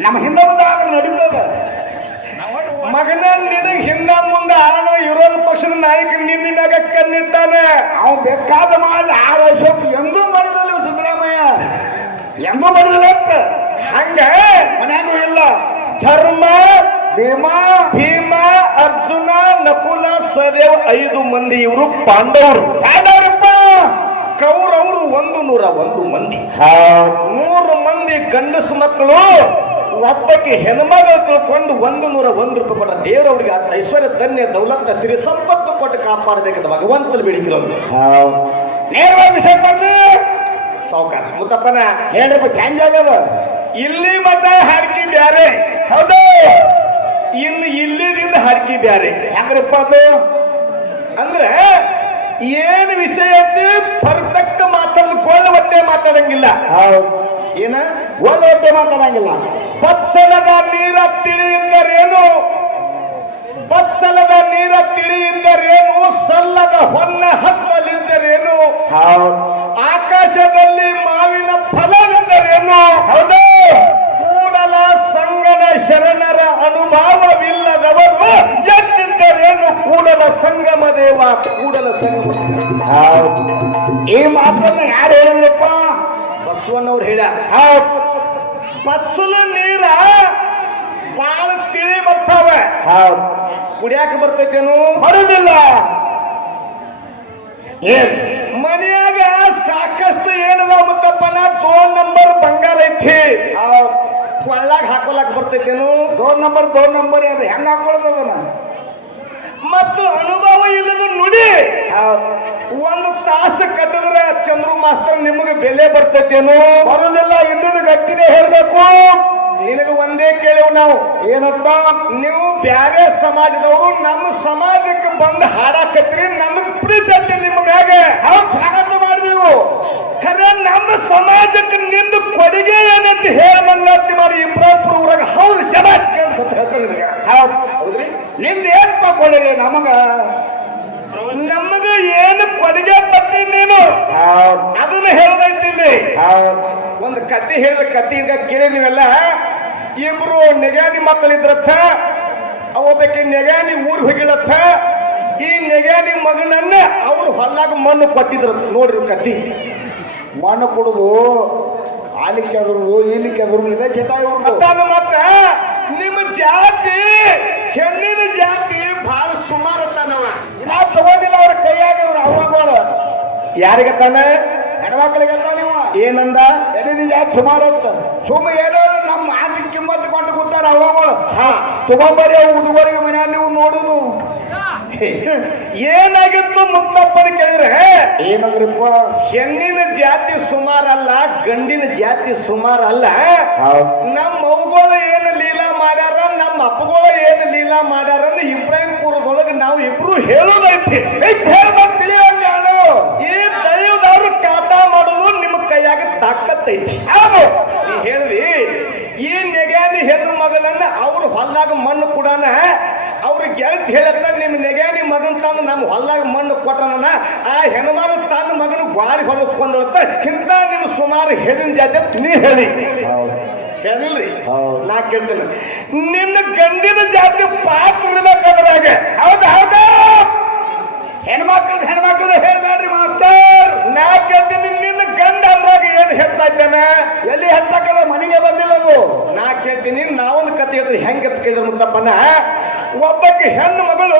ನಮ್ಮ ಹಿಂದೆ ಮುಂದೆ ಆದ್ರೆ ನಡೀತದ. ಮಗನ ನಿನಗೆ ಹಿಂದ ಮುಂದೆ ಆದ ವಿರೋಧ ಪಕ್ಷದ ನಾಯಕ ನಿನ್ನ ಮ್ಯಾಗ ಕಣ್ಣಿಟ್ಟಾನೆ. ಅವ ಬೇಕಾದ ಮಾಡಿ ಆರೋಗ್ಯ ಎಂದೂ ಮಾಡಿದಲ್ಲ ಸಿದ್ದರಾಮಯ್ಯ. ಎಂದೂ ಮಾಡಿದಲ್ಲ ಅಂತ. ಹಂಗ ಇಲ್ಲ. ಧರ್ಮ, ಭೀಮಾ, ಭೀಮ, ಅರ್ಜುನ, ನಕುಲ, ಸದೇವ್ ಐದು ಮಂದಿ ಇವರು ಪಾಂಡವರು. ಪಾಂಡವರಪ್ಪ, ಕೌರವರು ಒಂದು ನೂರ ಒಂದು ಮಂದಿ. ನೂರು ಮಂದಿ ಗಂಡಸು ಮಕ್ಕಳು. ಒಬ್ಬಕ್ಕೆ ಹೆಣ್ಮಗಳು ತಿಳ್ಕೊಂಡು ಒಂದು ನೂರ ಒಂದು ರೂಪಾಯಿ ಕೊಟ್ಟ ದೇವರವರಿಗೆ ಆ ಐಶ್ವರ್ಯ ಧನ್ಯ ದೌಲತ್ತ ಸಿರಿ ಸಂಪತ್ತು ಕೊಟ್ಟು ಕಾಪಾಡಬೇಕಂತ ಭಗವಂತನ ಬೇಡಿಕಿರೋದು ನೇರವಾಗಿ ಬಂದು ಸಾವಕಾಶ ಮುತ್ತಪ್ಪನ ಹೇಳ್ರಪ್ಪ ಚೇಂಜ್ ಆಗ್ಯದ. ಇಲ್ಲಿ ಮತ್ತೆ ಹರಕಿ ಬ್ಯಾರೆ. ಹೌದು. ಇನ್ನು ಇಲ್ಲಿದಿಂದ ಹರಕಿ ಬ್ಯಾರೆ. ಯಾಕ್ರಪ್ಪ ಅದು? ಅಂದ್ರೆ ಏನು ವಿಷಯ ಅಂತ ಪರ್ಫೆಕ್ಟ್ ಮಾತಾಡ್ಕೊಳ್ಳುವಂತೆ ಒಟ್ಟೆ ಮಾತಾಡಂಗಿಲ್ಲ. ಹೌದು. ಏನ? ಹೊಟ್ಟೆ ಮಾತಾಡಂಗಿಲ್ಲ ಬತ್ಸಲದ ನೀರ ತಿಳಿಯಿಂದರೇನು? ಬತ್ಸಲದ ನೀರ ತಿಳಿಯಿಂದರೇನು? ಸಲ್ಲದ ಹೊನ್ನ ಹತ್ತಲಿದ್ದರೇನು ಆಕಾಶದಲ್ಲಿ ಮಾವಿನ ಫಲವೆಂದರೇನು? ಹೌದು. ಕೂಡಲ ಸಂಗನ ಶರಣರ ಅನುಭವವಿಲ್ಲದವರು ಎಂದಿದ್ದರೇನು ಕೂಡಲ ಸಂಗಮ ದೇವ ಕೂಡಲ ಸಂಗಮ. ಹೌದು. ಈ ಮಾತನ್ನ ಯಾರು ಹೇಳಿದ್ರಪ್ಪ? ಬಸವಣ್ಣವ್ರು ಹೇಳ ಹೌದು ಬತ್ಸಲು ನೀರ ಬಾಳ ತಿಳಿ ಬರ್ತಾವೆ. ಹೌದು ಕುಡಿಯಾಕ ಬರ್ತೈತೇನು? ಬರುದಿಲ್ಲ ಏನ್? ಮನೆಯಾಗ ಸಾಕಷ್ಟು ಏನದ ಮತ್ತಪ್ಪನ ದೋನ್ ನಂಬರ್ ಬಂಗಾರ ಐತಿ. ಕೊಳ್ಳಾಗ ಹಾಕೊಲಾಕ ಬರ್ತೈತೇನು? ಫೋನ್ ನಂಬರ್ ಡೋರ್ ನಂಬರ್ ಅದು ಹೆಂಗ್ ಹಾಕೊಳ್ಳೋದ ಅದನ್ನ? ಮತ್ತು ಅನುಭವ ಇಲ್ಲದ ನುಡಿ. ಒಂದು ತಾಸು ಕಟ್ಟಿದ್ರೆ ಚಂದ್ರು ಮಾಸ್ತರ್ ನಿಮಗೆ ಬೆಲೆ ಬರ್ತೈತೇನು? ಬರಲಿಲ್ಲ ಇದ್ದದ್ದು ಗಟ್ಟಿನೇ ಹೇಳ್ಬೇಕು. ನಿನಗೆ ಒಂದೇ ಕೇಳುವ ನಾವು. ಏನಂತ ನೀವು ಬ್ಯಾರೆ ಸಮಾಜದವರು ನಮ್ಮ ಸಮಾಜಕ್ಕೆ ಬಂದು ಹಾಡಾಕತ್ರಿ ನಮಗ್ ಪ್ರೀತಿ ಐತಿ ನಿಮ್ಮ ಮ್ಯಾಗ. ಸ್ವಾಗತ ಮಾಡಿದೆವು. ಖರೆ ನಮ್ಮ ಸಮಾಜಕ್ಕೆ ನಿಂದು ಕೊಡುಗೆ ಏನಂತ ಹೇಳ ಮಂಗಾತಿ ಮಾಡಿ ಇಬ್ರಾಪುರ ಊರಾಗ ಹೌದು ಶಬಾಸ್ ಅಂತ ಹೇಳ್ತಾರೆ ನಿನಗೆ ಹೌದು ಹೌದ್ರಿ? ನಿಮ್ದು ಏನಪ್ಪ ಕೊಡಲಿ ನಮಗ? ನಮಗ ಏನು ಕೊಡುಗೆ ಬರ್ತೀನಿ ನೀನು? ಅದನ್ನು ಅದನ್ನ ಹೇಳದೈತಿ ಇಲ್ಲಿ ಒಂದು ಕತೆ ಹೇಳಿದ ಕತೆ ಈಗ ಕೇಳಿ ನೀವೆಲ್ಲ ಇಬ್ರು ನೆಗಾನಿ ಮಕ್ಕಳಿದ್ರತ್ತ ಒಬ್ಬಕ್ಕೆ ನೆಗಾನಿ ಊರು ಹೋಗಿಲತ್ತ ಈ ನೆಗಾನಿ ಮಗನನ್ನ ಅವ್ರು ಹೊಲ್ಲಾಗ ಮಣ್ಣು ಕೊಟ್ಟಿದ್ರು. ನೋಡ್ರಿ ಕತ್ತಿ ಮಣ್ಣು ಕೊಡುದು ಅಲ್ಲಿ ಕೆದ್ರು ಇಲ್ಲಿ ಕೆದ್ರು ಇದೇ ಚಟ ಇವ್ರು ಮತ್ತ ನಿಮ್ಮ ಜಾತಿ ಹೆಣ್ಣಿನ ಜಾತಿ ಬಹಳ ಸುಮಾರು ಅತ್ತಾನವ ನಾ ತಗೊಂಡಿಲ್ಲ ಅವ್ರ ಕೈಯಾಗ ಇವ್ರ ಅವ್ವಗಳು. ಯಾರಿಗತ್ತಾನ ಹೆಣ್ಮಕ್ಳಿಗೆ ಅಂತ ನೀವು ಏನಂದ? ಹೆಣ್ಣಿನ ಜಾತಿ ಸುಮಾರು ಅಂತ ಸುಮ್ಮ ಏನೋ ನಮ್ಮ ಮಾತಿ ಕಿಮ್ಮತ್ ಕೊಂಡು ಕೂತಾರ ಅವ್ವಗಳು. ಹಾ. ತಗೊಂಬರಿ ಅವು ಉದುಗೋರಿಗೆ ಮನ್ಯಾಗ ನೀವು ನೋಡುದು. ಏನಾಗಿತ್ತು ಮುತ್ತಪ್ಪನ ಕೇಳಿದ್ರೆ? ಏನಾದ್ರಪ್ಪ ಹೆಣ್ಣಿನ ಜಾತಿ ಸುಮಾರಲ್ಲ ಗಂಡಿನ ಜಾತಿ ಸುಮಾರಲ್ಲ ನಮ್ಮ ಅವ್ಗಳು ಏನು ಲೀಲಾ ಮಾಡ್ಯಾರ ನಮ್ಮ ಅಪ್ಪಗಳು ಏನು ಲೀಲಾ ಮಾಡ್ಯಾರ ಅಂದ್ರೆ ಇಬ್ರಾಹಿಂಪುರದೊಳಗೆ ನಾವು ಇಬ್ರು ಹೇಳೋದೈತಿ. ಹೇಳ್ದ ತಿಳಿಯಂಗ ಹೇಳು ಈ ದೈವದವ್ರು ಕಾಟ ಮಾಡೋದು ನಿಮ್ಮ ಕೈಯಾಗ ತಾಕತ್ತೈತಿ. ಹೌದು ನೀ ಹೇಳಿದಿ ಈ ನೆಗ್ಯಾನಿ ಹೆಣ್ಣು ಮಗಳನ್ನ ಅವ್ರು ಹೊಲ್ದಾಗ ಮಣ್ಣು ಕೂಡನ ಅವ್ರಿಗೆ ಎಂತ ಹೇಳತ್ತ ನಿಮ್ಮ ನೆಗ್ಯಾನಿ ಮಗನ್ ತಂದು ನಮ್ಮ ಹೊಲ್ದಾಗ ಮಣ್ಣು ಕೊಟ್ಟನ ಆ ಹೆಣ್ಮಗಳು ತನ್ನ ಮಗನ ಬಾರಿ ಹೊಲಕ್ಕೆ ಕೊಂದಳತ್ತ ಇಂಥ ನಿಮ್ಮ ಸುಮಾರು ಹೆಣ್ಣಿನ ಜಾತಿ ನೀ ಹೇಳಿ. ಹೇಳಿಲ್ರಿ. ನಾ ಕೇಳ್ತೇನೆ. ನಿನ್ನ ಗಂಡಿನ ಜಾತಿ ಪಾತ್ರ ಇರ್ಬೇಕಾದ್ರಾಗ ಹೌದು ಹೌದು? ಹೆಣ್ಮಕ್ಳದ್ ಹೆಣ್ಮಕ್ಳದ ಹೇಳ್ಬೇಡ್ರಿ ಮಾಸ್ತರ್ ನಾ ಕೇಳ್ತೀನಿ ನಿನ್ನ ಗಂಡ ಅದ್ರಾಗ ಏನು ಹೆಚ್ಚಾಯ್ತಾನ ಎಲ್ಲಿ ಹೆಚ್ಚಾಕಲ್ಲ ಮನೆಗೆ ಬಂದಿಲ್ಲ ಅದು. ನಾ ಕೇಳ್ತೀನಿ ನಾವೊಂದು ಕತೆ ಹೇಳಿದ್ರೆ ಹೆಂಗೆ ಕೇಳಿದ್ರು ಮುದ್ದಪ್ಪನ ಮುತ್ತಪ್ಪನ? ಒಬ್ಬಕ್ಕೆ ಹೆಣ್ಣು ಮಗಳು